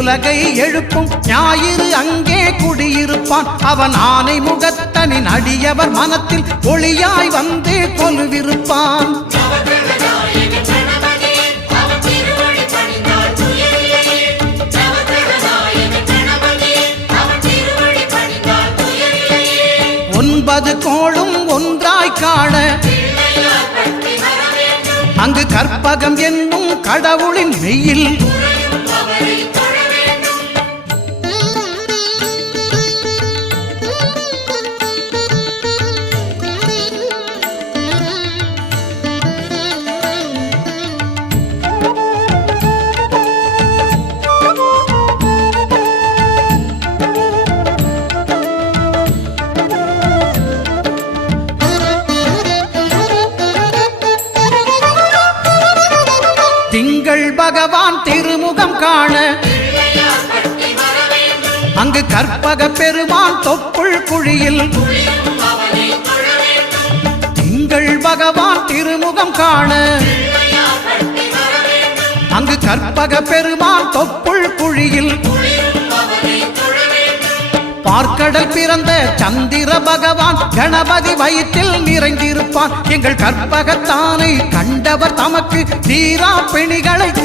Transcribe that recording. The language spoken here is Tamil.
உலகை எழுப்பும் ஞாயிறு அங்கே குடியிருப்பான். அவன் ஆனை முகத்தனின் அடியவர் மனத்தில் ஒளியாய் வந்து கொலுவிருப்பான். ஒன்பது கோளும் ஒன்றாய் காண அங்கு கற்பகம் என்னும் கடவுளின் மெய்யில் திங்கள் பகவான் திருமுகம் காண அங்கு கற்பக பெருமான் தொப்புள் குழியில் திங்கள் பகவான் திருமுகம் காண அங்கு கற்பக பெருமான் தொப்புள் குழியில் பார்க்கடல் பிறந்த சந்திர பகவான் கணபதி வயிற்றில் நிறைந்திருப்பான். எங்கள் கற்பகத்தானை கண்டவர் தமக்கு தீரா பிணிகளை